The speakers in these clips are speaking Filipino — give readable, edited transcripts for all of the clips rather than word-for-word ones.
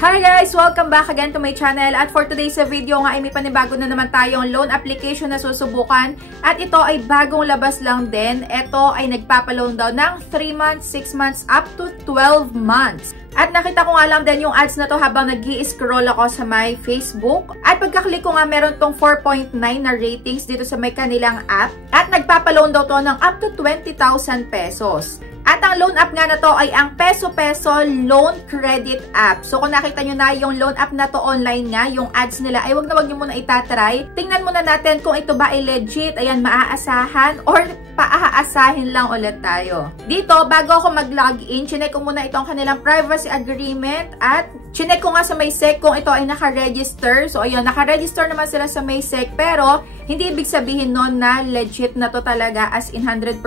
Hi guys! Welcome back again to my channel. At for today's video nga ay may panibago na naman tayong loan application na susubukan. At ito ay bagong labas lang din. Ito ay nagpapaloan daw ng 3 months, 6 months, up to 12 months. At nakita ko nga lang din yung ads na to habang nag-i-scroll ako sa my Facebook. At pagka-click ko nga meron tong 4.9 na ratings dito sa may kanilang app. At nagpapaloan daw to ng up to 20,000 pesos. At ang loan app nga na to ay ang Peso-Peso Loan Credit App. So kung nakita nyo na yung loan app na to online nga, yung ads nila ay wag na wag nyo muna itatry. Tingnan muna natin kung ito ba ay legit, ayan, maaasahan or paaasahin lang ulit tayo. Dito, bago ako mag-login, chinek ko muna itong kanilang privacy agreement at chinek ko nga sa may SEC kung ito ay naka-register. So ayun, naka-register naman sila sa may SEC pero hindi ibig sabihin nun na legit na to talaga as in 100%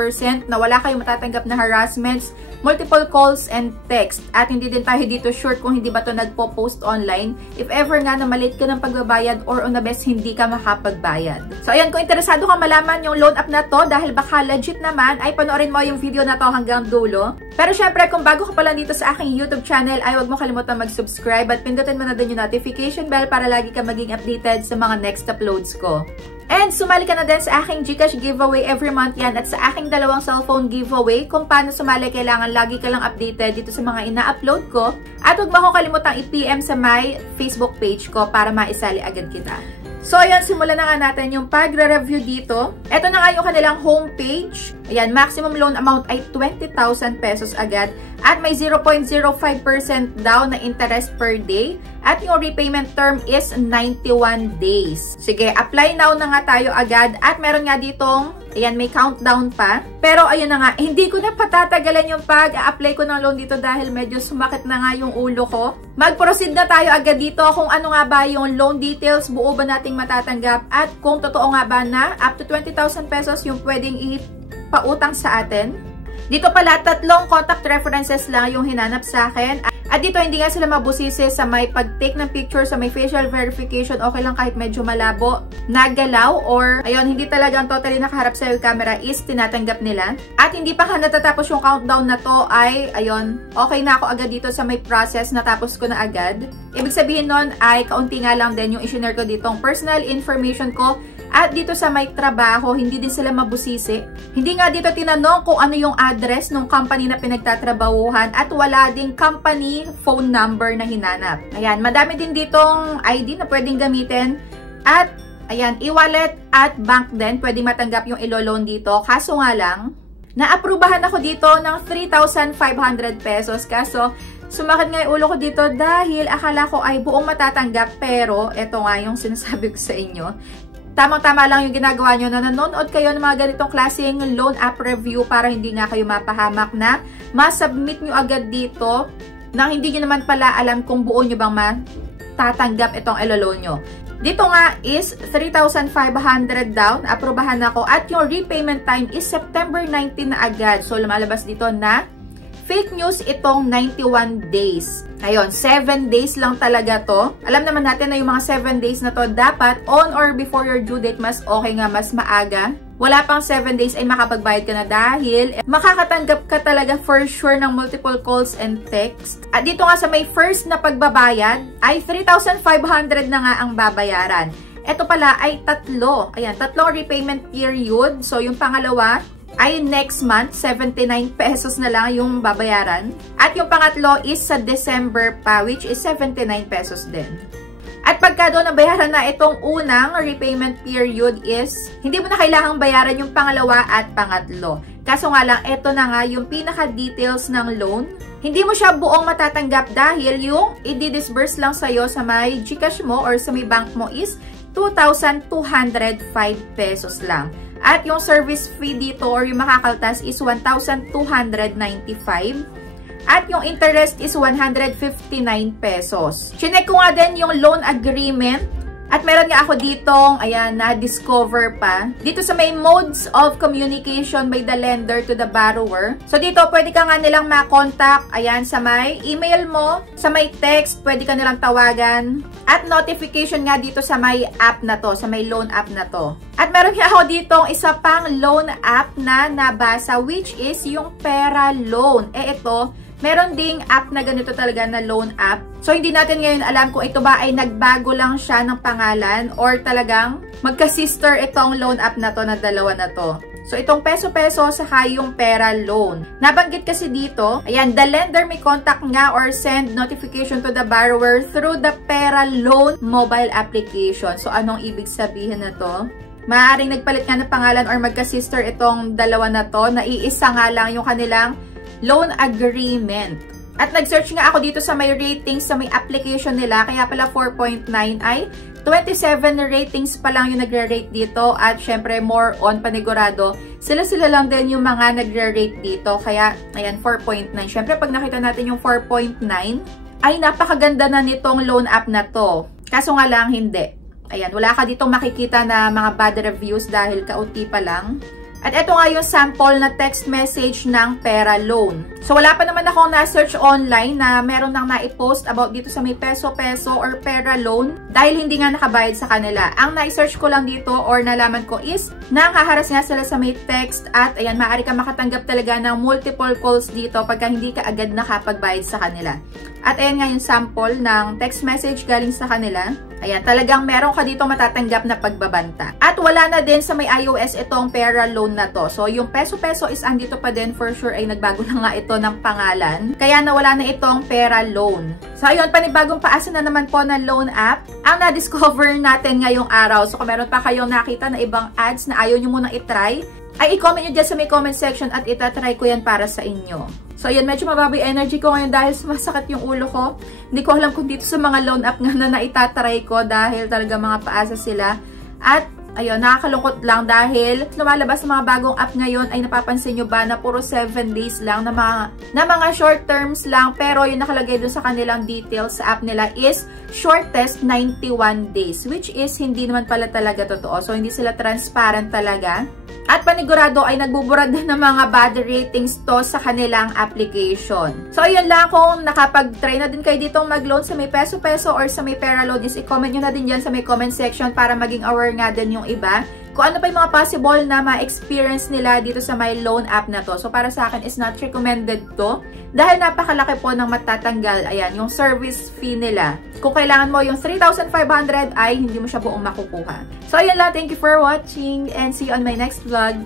na wala kayong matatanggap na harassments, multiple calls and text. At hindi din tayo dito sure kung hindi ba to nagpo-post online. If ever nga na malate ka ng pagbabayad or on the best hindi ka makapagbayad. So ayan, kung interesado ka malaman yung loan app na to dahil baka legit naman, ay panoorin mo yung video na to hanggang dulo. Pero syempre, kung bago ka pa lang dito sa aking YouTube channel, ay huwag mo kalimutan mag-subscribe at pindutin mo na din yung notification bell para lagi ka maging updated sa mga next uploads ko. And sumali ka na din sa aking GCash giveaway every month yan at sa aking 2 cellphone giveaway. Kung paano sumali, kailangan lagi ka lang updated dito sa mga ina-upload ko. At huwag mo akong kalimutang i-PM sa my Facebook page ko para maisali agad kita. So, ayan, simulan na nga natin yung pagre-review dito. Ito na nga yung kanilang homepage. Ayan, maximum loan amount ay 20,000 pesos agad. At may 0.05% daw na interest per day. At yung repayment term is 91 days. Sige, apply now na nga tayo agad. At meron nga ditong, ayan, may countdown pa. Pero ayun na nga, hindi ko na patatagalan yung pag-apply ko ng loan dito dahil medyo sumakit na nga yung ulo ko. Mag-proceed na tayo agad dito kung ano nga ba yung loan details, buo ba nating matatanggap, at kung totoo nga ba na up to 20,000 pesos yung pwedeng ipautang sa atin. Dito pala, 3 contact references lang yung hinanap sa akin. At dito, hindi nga sila mabusisi sa may pag-take ng picture, sa may facial verification, okay lang kahit medyo malabo, nagalaw, or ayun, hindi talagang totally nakaharap sa yung camera is tinatanggap nila. At hindi pa natatapos yung countdown na to ay, ayun, okay na ako agad dito sa may process, natapos ko na agad. Ibig sabihin nun ay kaunti nga lang din yung i-share ko ditong personal information ko. At dito sa may trabaho, hindi din sila mabusisi. Hindi nga dito tinanong kung ano yung address ng company na pinagtatrabahuhan at wala ding company phone number na hinanap. Ayan, madami din ditong ID na pwedeng gamitin. At ayan, e-wallet at bank din, pwedeng matanggap yung ilo-loan dito. Kaso nga lang, naaprubahan ako dito ng 3,500 pesos. Kaso, sumakit nga yung ulo ko dito dahil akala ko ay buong matatanggap. Pero, eto nga yung sinasabi ko sa inyo. Tamang-tama lang yung ginagawa nyo na nanonood kayo ng mga ganitong klaseng loan app review para hindi nga kayo mapahamak na ma-submit nyo agad dito nang hindi nyo naman pala alam kung buo nyo bang matatanggap itong ilo-loan nyo. Dito nga is 3,500 down, aprobahan ako, at yung repayment time is September 19 na agad. So lumalabas dito na fake news itong 91 days. Ayun, 7 days lang talaga to. Alam naman natin na yung mga 7 days na to dapat on or before your due date, mas okay nga, mas maaga. Wala pang 7 days ay makapagbayad ka na dahil makakatanggap ka talaga for sure ng multiple calls and text. At dito nga sa may first na pagbabayad ay 3,500 na nga ang babayaran. Ito pala ay 3. Ayan, 3 repayment period. So yung pangalawa ay next month, 79 pesos na lang yung babayaran. At yung pangatlo is sa December pa, which is 79 pesos din. At pagka doon nabayaran na itong unang repayment period is, hindi mo na kailangang bayaran yung pangalawa at pangatlo. Kaso nga lang, ito na nga yung pinaka-details ng loan. Hindi mo siya buong matatanggap dahil yung i-disburse lang sa'yo sa may GCash mo or sa may bank mo is 2,205 pesos lang. At yung service fee dito or yung makakaltas is 1,295. At yung interest is 159 pesos. Chinek ko nga din yung loan agreement. At meron nga ako ditong, ayan, na-discover pa. Dito sa may modes of communication by the lender to the borrower. So dito, pwede ka nga nilang ma-contact, ayan, sa may email mo, sa may text, pwede ka nilang tawagan. At notification nga dito sa may app na to, sa may loan app na to. At meron nga ako ditong isa pang loan app na nabasa, which is yung Pera Loan. Ito, meron ding app na ganito talaga na loan app. So, hindi natin ngayon alam kung ito ba ay nagbago lang siya ng pangalan or talagang magka-sister itong loan app na to na dalawa na to. So, itong peso-peso saka yung pera loan. Nabanggit kasi dito, ayan, the lender may contact nga or send notification to the borrower through the pera loan mobile application. So, anong ibig sabihin na to? Maaaring nagpalit nga ng pangalan or magka-sister itong dalawa na to, na iisa nga lang yung kanilang loan agreement. At nag-search nga ako dito sa may ratings sa may application nila, kaya pala 4.9 ay 27 ratings pa lang yung nagre-rate dito at syempre more on panigurado. Sila lang din yung mga nagre-rate dito, kaya ayan 4.9. Syempre pag nakita natin yung 4.9 ay napakaganda na nitong loan app na to. Kaso nga lang hindi. Ayan, wala ka ditong makikita na mga bad reviews dahil kaunti pa lang. At ito nga yung sample na text message ng pera loan. So, wala pa naman akong na-search online na meron nang na-post about dito sa may peso-peso or pera loan dahil hindi nga nakabayad sa kanila. Ang na-search ko lang dito or nalaman ko is nanghaharas nga sila sa may text at ayan, maaari ka makatanggap talaga ng multiple calls dito pagka hindi ka agad nakapagbayad sa kanila. At ayan nga yung sample ng text message galing sa kanila. Ayan, talagang meron ka dito matatanggap na pagbabanta. At wala na din sa may iOS itong pera loan na to. So, yung peso-peso is andito pa din for sure ay nagbago na nga ito ng pangalan. Kaya nawala na itong pera loan. So, ayun, panibagong paasa na naman po ng loan app ang na-discover natin ngayong araw. So, kung meron pa kayong nakita na ibang ads na ayaw nyo munang itry, ay i-comment nyo dyan sa may comment section at itatry ko yan para sa inyo. So, ayun, medyo mababa yung energy ko ngayon dahil sumasakit yung ulo ko. Hindi ko alam kung dito sa mga loan app nga na itatry ko dahil talaga mga paasa sila. At, ayun, nakakalungkot lang dahil lumalabas na mga bagong app ngayon ay napapansin nyo ba na puro 7 days lang na mga short terms lang. Pero yung nakalagay dun sa kanilang details sa app nila is shortest 91 days. Which is hindi naman pala talaga totoo. So, hindi sila transparent talaga. At panigurado ay nagbubura din ng mga bad ratings to sa kanilang application. So, ayun lang, kung nakapag-try na din kayo ditong mag-loan sa may peso-peso or sa may pera loan is i-comment nyo na din dyan sa may comment section para maging aware nga din yung iba kung ano pa yung mga possible na ma-experience nila dito sa my loan app na to. So, para sa akin is not recommended to dahil napakalaki po ng matatanggal. Ayan, yung service fee nila. Kung kailangan mo yung 3,500 ay hindi mo siya buong makukuha. So, ayun lang. Thank you for watching and see you on my next vlog.